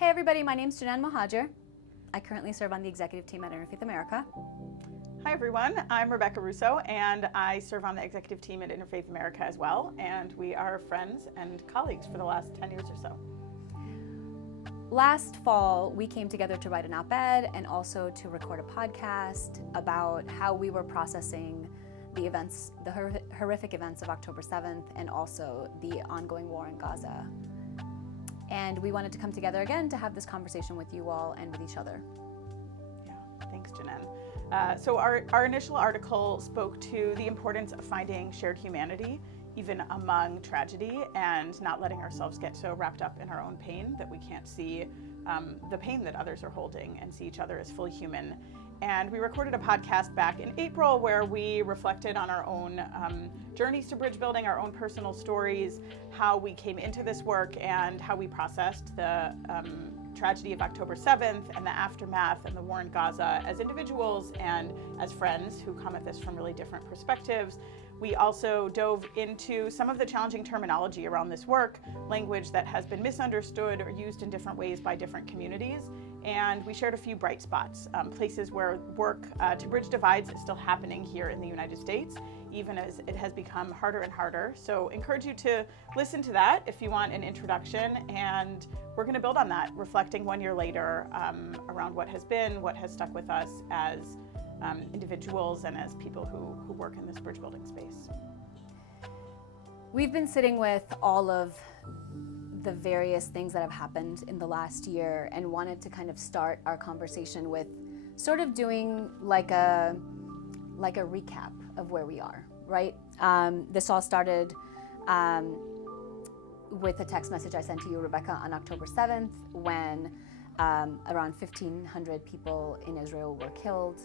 Hey everybody, my name's Jenan Mohajir. I currently serve on the executive team at Interfaith America. Hi everyone, I'm Rebecca Russo and I serve on the executive team at Interfaith America as well, and we are friends and colleagues for the last 10 years or so. Last fall, we came together to write an op-ed and also to record a podcast about how we were processing the events, the horrific events of October 7th and also the ongoing war in Gaza. And we wanted to come together again to have this conversation with you all and with each other. Yeah, thanks Jenan. So our initial article spoke to the importance of finding shared humanity even among tragedy and not letting ourselves get so wrapped up in our own pain that we can't see the pain that others are holding and see each other as fully human. And we recorded a podcast back in April where we reflected on our own journeys to bridge building, our own personal stories, how we came into this work and how we processed the tragedy of October 7th and the aftermath and the war in Gaza as individuals and as friends who come at this from really different perspectives. We also dove into some of the challenging terminology around this work, language that has been misunderstood or used in different ways by different communities. And we shared a few bright spots, places where work to bridge divides is still happening here in the United States, even as it has become harder and harder. So encourage you to listen to that if you want an introduction, and we're going to build on that, reflecting 1 year later around what has been, what has stuck with us as individuals and as people who work in this bridge building space. We've been sitting with all of the various things that have happened in the last year and wanted to kind of start our conversation with sort of doing like a recap of where we are, right? This all started with a text message I sent to you, Rebecca, on October 7th when around 1,500 people in Israel were killed.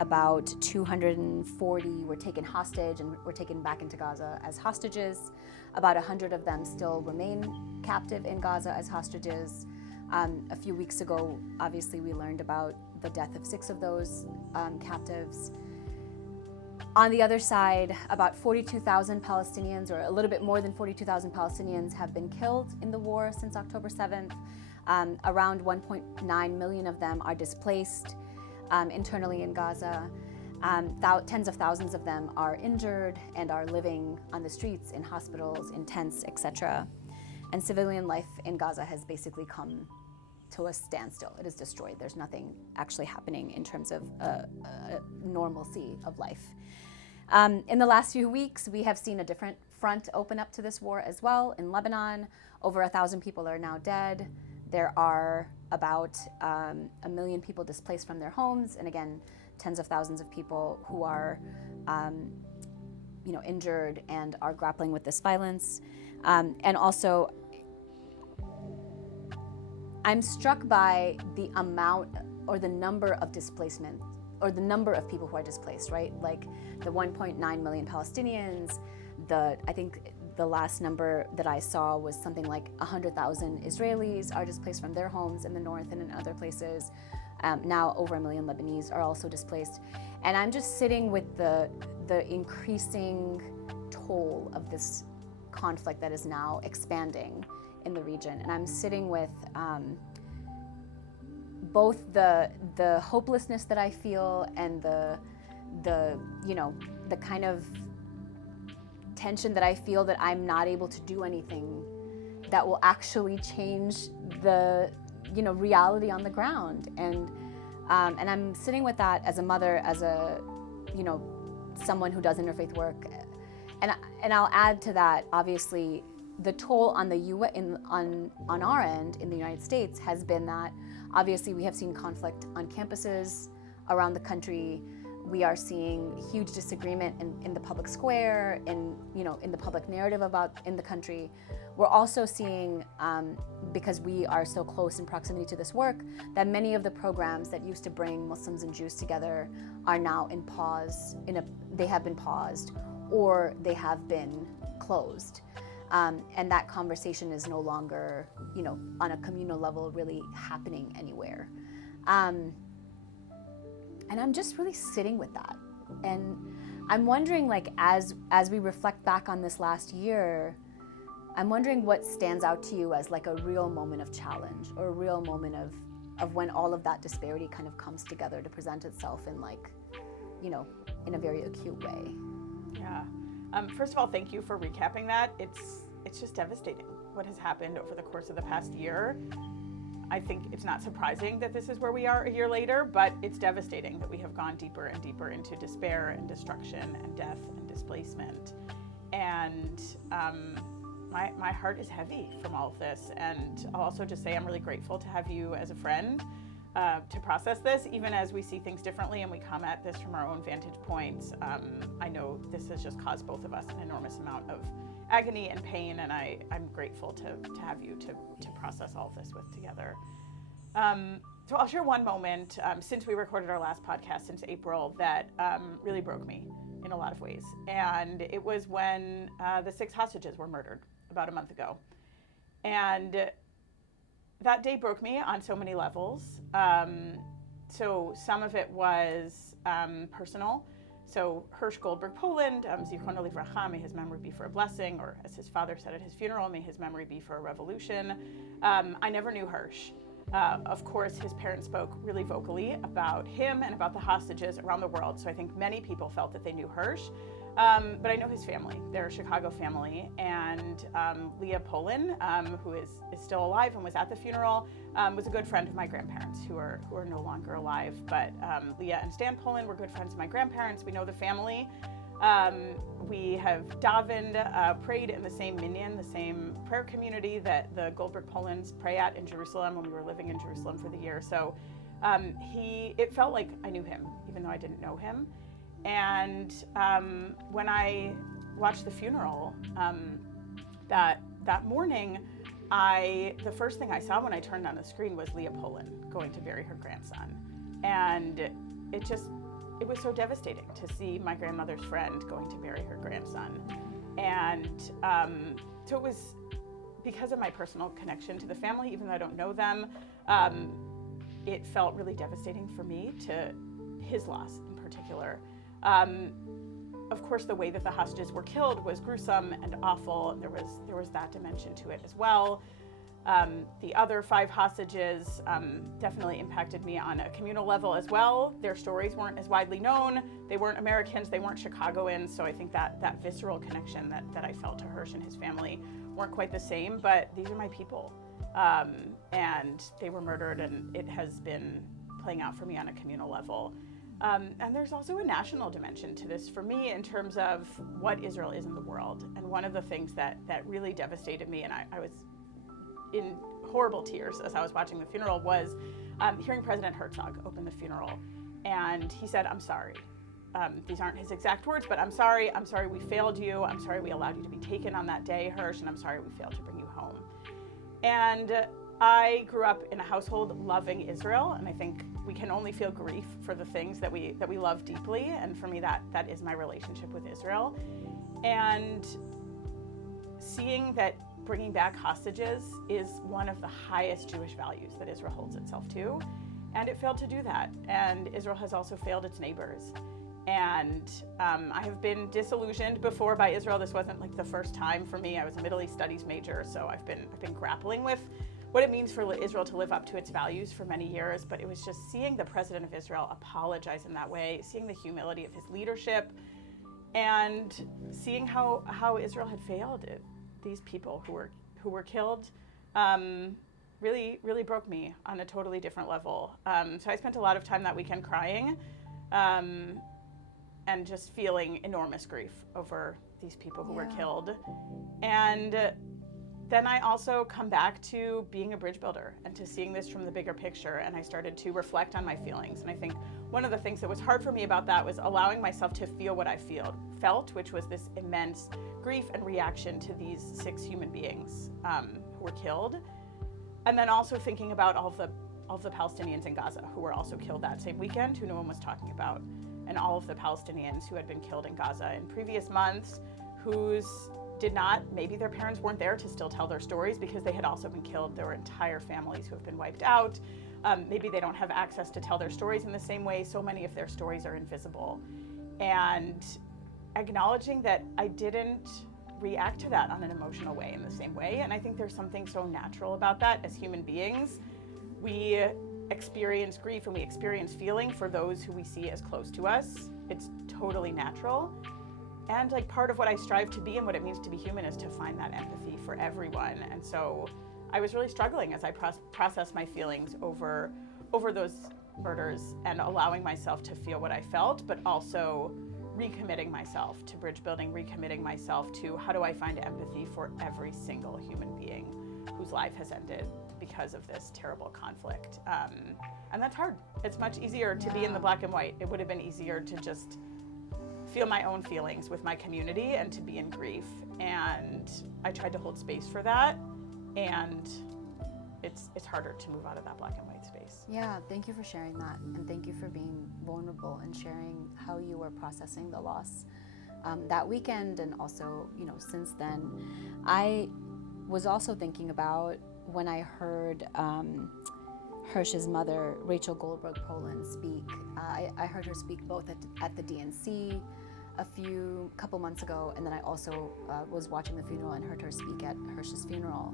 About 240 were taken hostage and were taken back into Gaza as hostages. About 100 of them still remain captive in Gaza as hostages. A few weeks ago, obviously, we learned about the death of 6 of those captives. On the other side, about 42,000 Palestinians, or a little bit more than 42,000 Palestinians, have been killed in the war since October 7th. Around 1.9 million of them are displaced internally in Gaza. Tens of thousands of them are injured and are living on the streets, in hospitals, in tents, etc. And civilian life in Gaza has basically come to a standstill. It is destroyed. There's nothing actually happening in terms of normalcy of life. In the last few weeks, we have seen a different front open up to this war as well. In Lebanon, over 1,000 people are now dead. There are about 1 million people displaced from their homes, and again, tens of thousands of people who are, injured and are grappling with this violence. And also, I'm struck by the amount or the number of displacement, or the number of people who are displaced, right? Like the 1.9 million Palestinians, I think the last number that I saw was something like 100,000 Israelis are displaced from their homes in the north and in other places. Now over 1 million Lebanese are also displaced. And I'm just sitting with the increasing toll of this conflict that is now expanding in the region. And I'm sitting with both the hopelessness that I feel and the kind of tension that I feel that I'm not able to do anything that will actually change the reality on the ground. And I'm sitting with that as a mother, as a someone who does interfaith work, and I'll add to that, obviously, the toll on on our end in the United States has been that obviously we have seen conflict on campuses around the country. We are seeing huge disagreement in the public square, in the public narrative in the country. We're also seeing, because we are so close in proximity to this work, that many of the programs that used to bring Muslims and Jews together are now in pause. They have been paused, or they have been closed, and that conversation is no longer, on a communal level, really happening anywhere. And I'm just really sitting with that. And I'm wondering, like, as we reflect back on this last year, I'm wondering what stands out to you as like a real moment of challenge, or a real moment of when all of that disparity kind of comes together to present itself in like, you know, in a very acute way. Yeah. First of all, thank you for recapping that. It's just devastating what has happened over the course of the past year. I think it's not surprising that this is where we are a year later, but it's devastating that we have gone deeper and deeper into despair and destruction and death and displacement. And my heart is heavy from all of this. And I'll also just say I'm really grateful to have you as a friend to process this, even as we see things differently and we come at this from our own vantage points. I know this has just caused both of us an enormous amount of agony and pain, and I'm grateful to have you to process all of this with together. So I'll share one moment since we recorded our last podcast since April that really broke me in a lot of ways. And it was when the 6 hostages were murdered about a month ago. And that day broke me on so many levels. So some of it was personal. So Hirsch Goldberg Poland, Zichrono Livracha, may his memory be for a blessing, or as his father said at his funeral, may his memory be for a revolution. I never knew Hirsch. Of course, his parents spoke really vocally about him and about the hostages around the world, so I think many people felt that they knew Hirsch. But I know his family. They're a Chicago family, and Leah Poland, who is still alive and was at the funeral, was a good friend of my grandparents, who are no longer alive. But Leah and Stan Poland were good friends of my grandparents. We know the family. We have davened, prayed in the same minyan, the same prayer community that the Goldberg Polands pray at in Jerusalem when we were living in Jerusalem for the year. So it felt like I knew him, even though I didn't know him. And when I watched the funeral that morning, the first thing I saw when I turned on the screen was Leah Poland going to bury her grandson. And it was so devastating to see my grandmother's friend going to bury her grandson. And so it was because of my personal connection to the family, even though I don't know them, it felt really devastating for me to his loss in particular. Of course, the way that the hostages were killed was gruesome and awful, and there was that dimension to it as well. The other 5 hostages definitely impacted me on a communal level as well. Their stories weren't as widely known. They weren't Americans, they weren't Chicagoans, so I think that visceral connection that I felt to Hirsch and his family weren't quite the same, but these are my people. And they were murdered, and it has been playing out for me on a communal level. And there's also a national dimension to this for me in terms of what Israel is in the world. And one of the things that really devastated me, and I was in horrible tears as I was watching the funeral, was hearing President Herzog open the funeral. And he said, "I'm sorry." These aren't his exact words, but I'm sorry we failed you. I'm sorry we allowed you to be taken on that day, Hirsch, and I'm sorry we failed to bring you home. And I grew up in a household loving Israel, and I think we can only feel grief for the things that we love deeply, and for me that is my relationship with Israel. And seeing that bringing back hostages is one of the highest Jewish values that Israel holds itself to, and it failed to do that. And Israel has also failed its neighbors. And I have been disillusioned before by Israel. This wasn't like the first time for me. I was a Middle East Studies major, so I've been grappling with what it means for Israel to live up to its values for many years. But it was just seeing the president of Israel apologize in that way, seeing the humility of his leadership, and seeing how Israel had failed these people who were killed. Really, really broke me on a totally different level. So I spent a lot of time that weekend crying. And just feeling enormous grief over these people who were killed. And then I also come back to being a bridge builder and to seeing this from the bigger picture, and I started to reflect on my feelings. And I think one of the things that was hard for me about that was allowing myself to feel what I felt, which was this immense grief and reaction to these 6 human beings who were killed. And then also thinking about all of the Palestinians in Gaza who were also killed that same weekend, who no one was talking about. And all of the Palestinians who had been killed in Gaza in previous months, maybe their parents weren't there to still tell their stories because they had also been killed. There were entire families who have been wiped out. Maybe they don't have access to tell their stories in the same way. So many of their stories are invisible. And acknowledging that I didn't react to that on an emotional way in the same way. And I think there's something so natural about that as human beings. We experience grief and we experience feeling for those who we see as close to us. It's totally natural. And like part of what I strive to be and what it means to be human is to find that empathy for everyone. And so I was really struggling as I processed my feelings over those murders and allowing myself to feel what I felt, but also recommitting myself to bridge building, recommitting myself to how do I find empathy for every single human being whose life has ended because of this terrible conflict. And that's hard. It's much easier to be in the black and white. It would have been easier to just feel my own feelings with my community and to be in grief. And I tried to hold space for that. And it's harder to move out of that black and white space. Yeah, thank you for sharing that. And thank you for being vulnerable and sharing how you were processing the loss that weekend. And also, you know, since then, I was also thinking about when I heard Hirsch's mother, Rachel Goldberg Poland, speak. I heard her speak both at the DNC a couple months ago, and then I also was watching the funeral and heard her speak at Hirsch's funeral.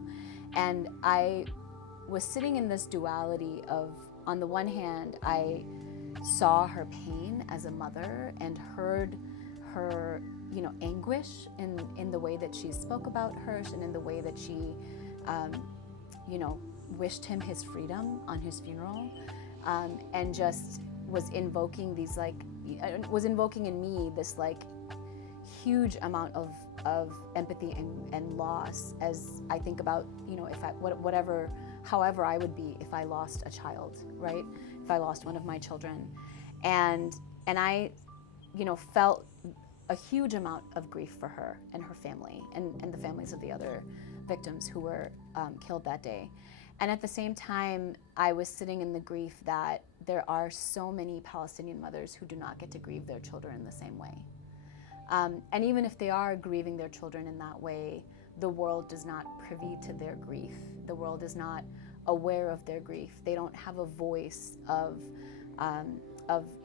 And I was sitting in this duality of, on the one hand, I saw her pain as a mother and heard her, you know, anguish in the way that she spoke about Hirsch and in the way that she, you know, wished him his freedom on his funeral, and just was invoking these in me this like huge amount of empathy and loss as I think about, you know, however I would be if I lost a child, right? If I lost one of my children, and I, you know, felt a huge amount of grief for her and her family and the families of the other victims who were killed that day. And at the same time, I was sitting in the grief that there are so many Palestinian mothers who do not get to grieve their children in the same way. And even if they are grieving their children in that way, the world is not privy to their grief. The world is not aware of their grief. They don't have a voice of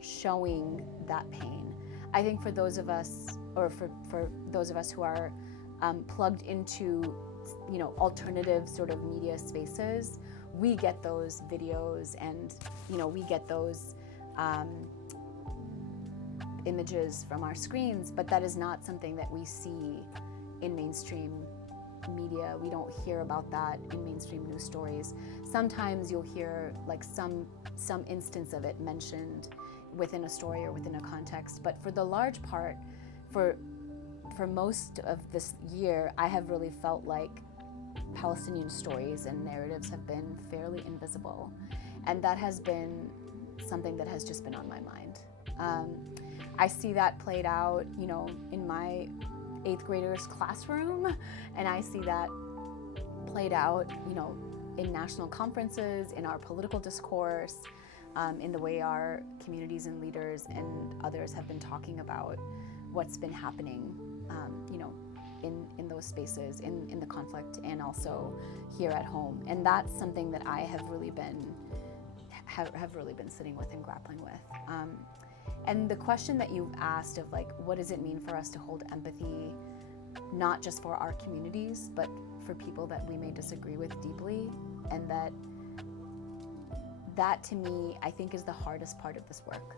showing that pain. I think for those of us, or for those of us who are plugged into, you know, alternative sort of media spaces, we get those videos and, you know, we get those images from our screens, but that is not something that we see in mainstream media. We don't hear about that in mainstream news stories. Sometimes you'll hear like some instance of it mentioned within a story or within a context, but for the large part, for most of this year, I have really felt like Palestinian stories and narratives have been fairly invisible. And that has been something that has just been on my mind. I see that played out, you know, in my 8th graders classroom, and I see that played out, you know, in national conferences, in our political discourse, in the way our communities and leaders and others have been talking about what's been happening, you know, in those spaces, in the conflict, and also here at home. And that's something that I have really been sitting with and grappling with. And the question that you've asked of like, what does it mean for us to hold empathy, not just for our communities, but for people that we may disagree with deeply, and that to me, I think is the hardest part of this work.